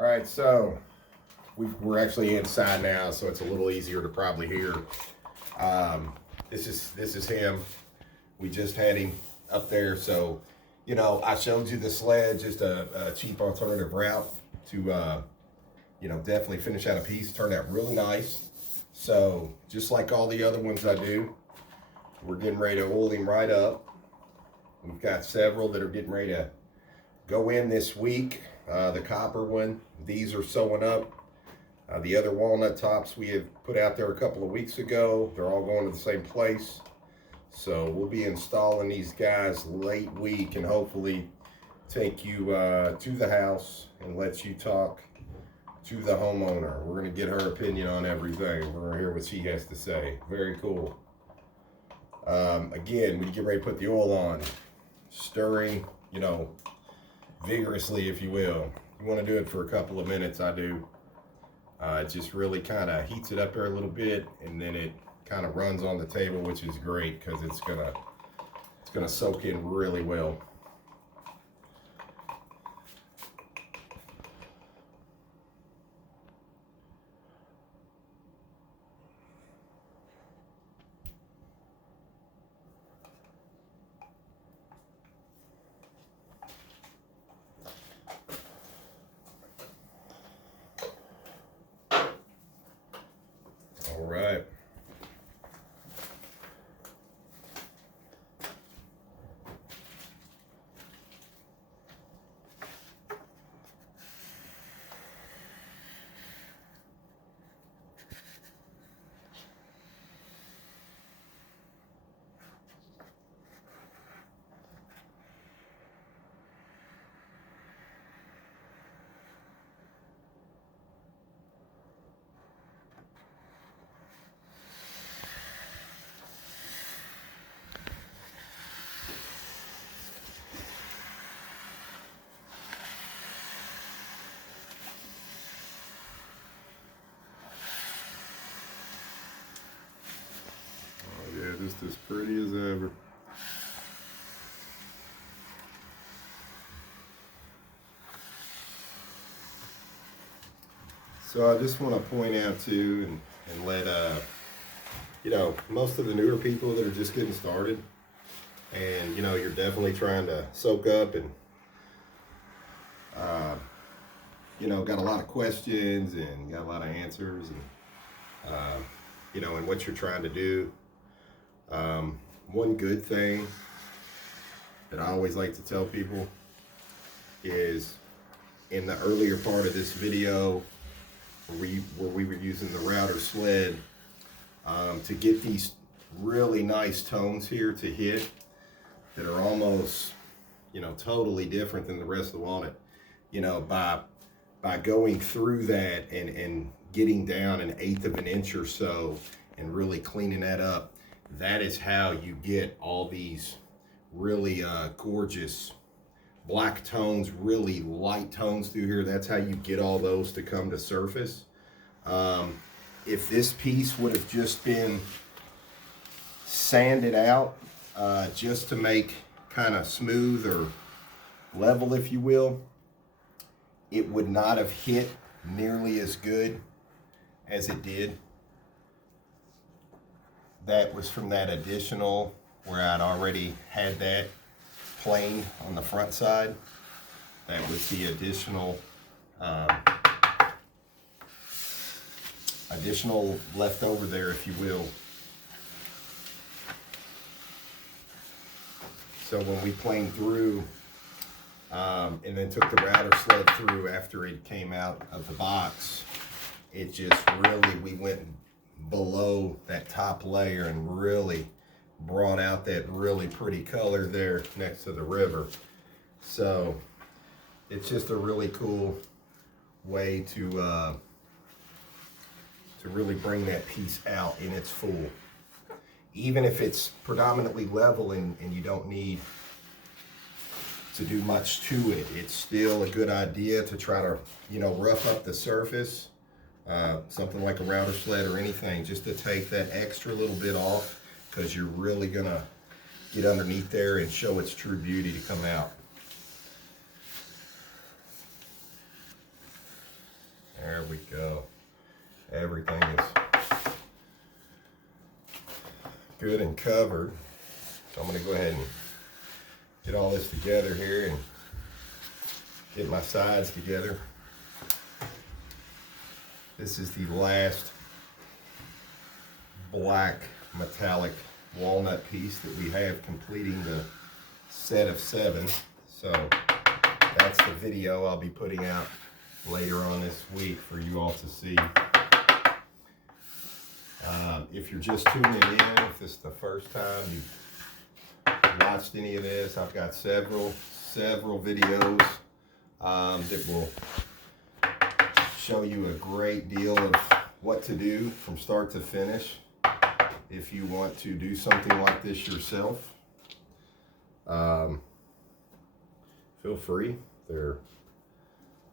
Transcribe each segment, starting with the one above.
All right, so we're actually inside now, so it's a little easier to probably hear. This is him. We just had him up there, so I showed you the sled, just a cheap alternative route to definitely finish out a piece. Turned out really nice. So just like all the other ones I do, we're getting ready to oil him right up. We've got several that are getting ready to go in this week. The copper one, these are sewing up. The other walnut tops we have put out there a couple of weeks ago, they're all going to the same place. So we'll be installing these guys late week and hopefully take you to the house and let you talk to the homeowner. We're going to get her opinion on everything. We're going to hear what she has to say. Very cool. Again, when you get ready to put the oil on, stirring, vigorously, if you will. You want to do it for a couple of minutes, I do. It just really kind of heats it up there a little bit, and then it kind of runs on the table, which is great because it's gonna soak in really well. All right. Just as pretty as ever. So I just want to point out too and let most of the newer people that are just getting started and you're definitely trying to soak up and got a lot of questions and got a lot of answers and and what you're trying to do. One good thing that I always like to tell people is in the earlier part of this video where we were using the router sled to get these really nice tones here to hit that are almost totally different than the rest of the walnut. By going through that and getting down 1/8 of an inch or so and really cleaning that up, that is how you get all these really gorgeous black tones, really light tones through here. That's how you get all those to come to surface. If this piece would have just been sanded out just to make kind of smooth or level, if you will, it would not have hit nearly as good as it did. That was from that additional where I'd already had that planed on the front side. That was the additional left over there, if you will. So when we planed through and then took the router sled through after it came out of the box, it just really, we went below that top layer and really brought out that really pretty color there next to the river. So it's just a really cool way to really bring that piece out in its full. Even if it's predominantly level and you don't need to do much to it, it's still a good idea to try to rough up the surface. Something like a router sled or anything, just to take that extra little bit off, because you're really gonna get underneath there and show its true beauty to come out. we go. Everything is good and covered. So I'm going to go ahead and get all this together here and get my sides together. This is the last black metallic walnut piece that we have completing the set of 7. So that's the video I'll be putting out later on this week for you all to see. If you're just tuning in, if this is the first time you've watched any of this, I've got several videos that will show you a great deal of what to do from start to finish if you want to do something like this yourself. Feel free, they're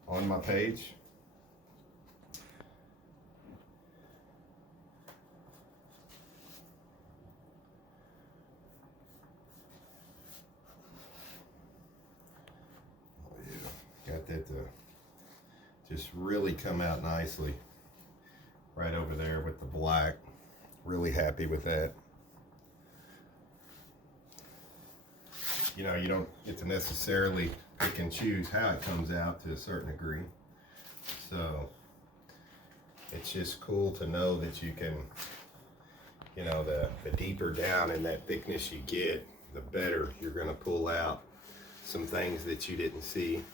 on my page. Got that to just really come out nicely right over there with the black. Really happy with that. You know, you don't get to necessarily pick and choose how it comes out to a certain degree. So it's just cool to know that you can, you know, the deeper down in that thickness you get, the better you're going to pull out some things that you didn't see.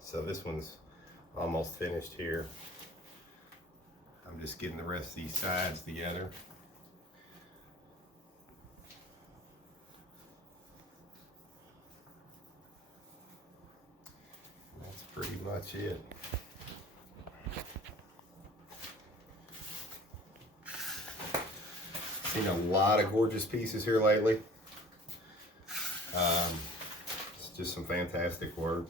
So this one's almost finished here. I'm just getting the rest of these sides together. That's pretty much it. Seen a lot of gorgeous pieces here lately. It's just some fantastic work.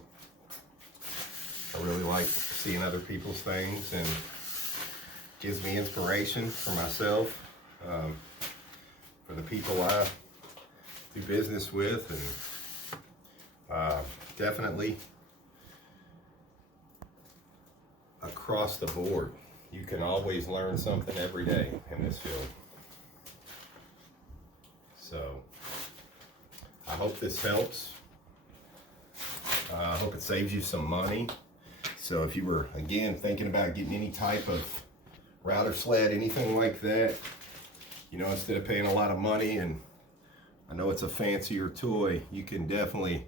I really like seeing other people's things, and gives me inspiration for myself, for the people I do business with, and definitely across the board. You can always learn something every day in this field. So I hope this helps. I hope it saves you some money. So if you were, again, thinking about getting any type of router sled, anything like that, you know, instead of paying a lot of money, and I know it's a fancier toy, you can definitely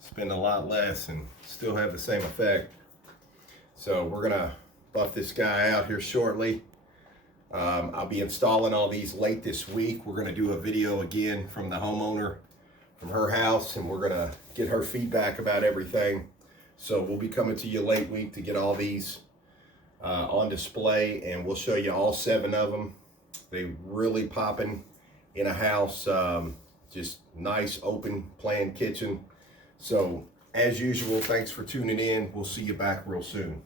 spend a lot less and still have the same effect. So we're gonna buff this guy out here shortly. I'll be installing all these late this week. We're gonna do a video again from the homeowner, from her house, and we're gonna get her feedback about everything. So we'll be coming to you late week to get all these on display, and we'll show you all 7 of them. They really popping in a house, just nice open plan kitchen. So as usual, thanks for tuning in. We'll see you back real soon.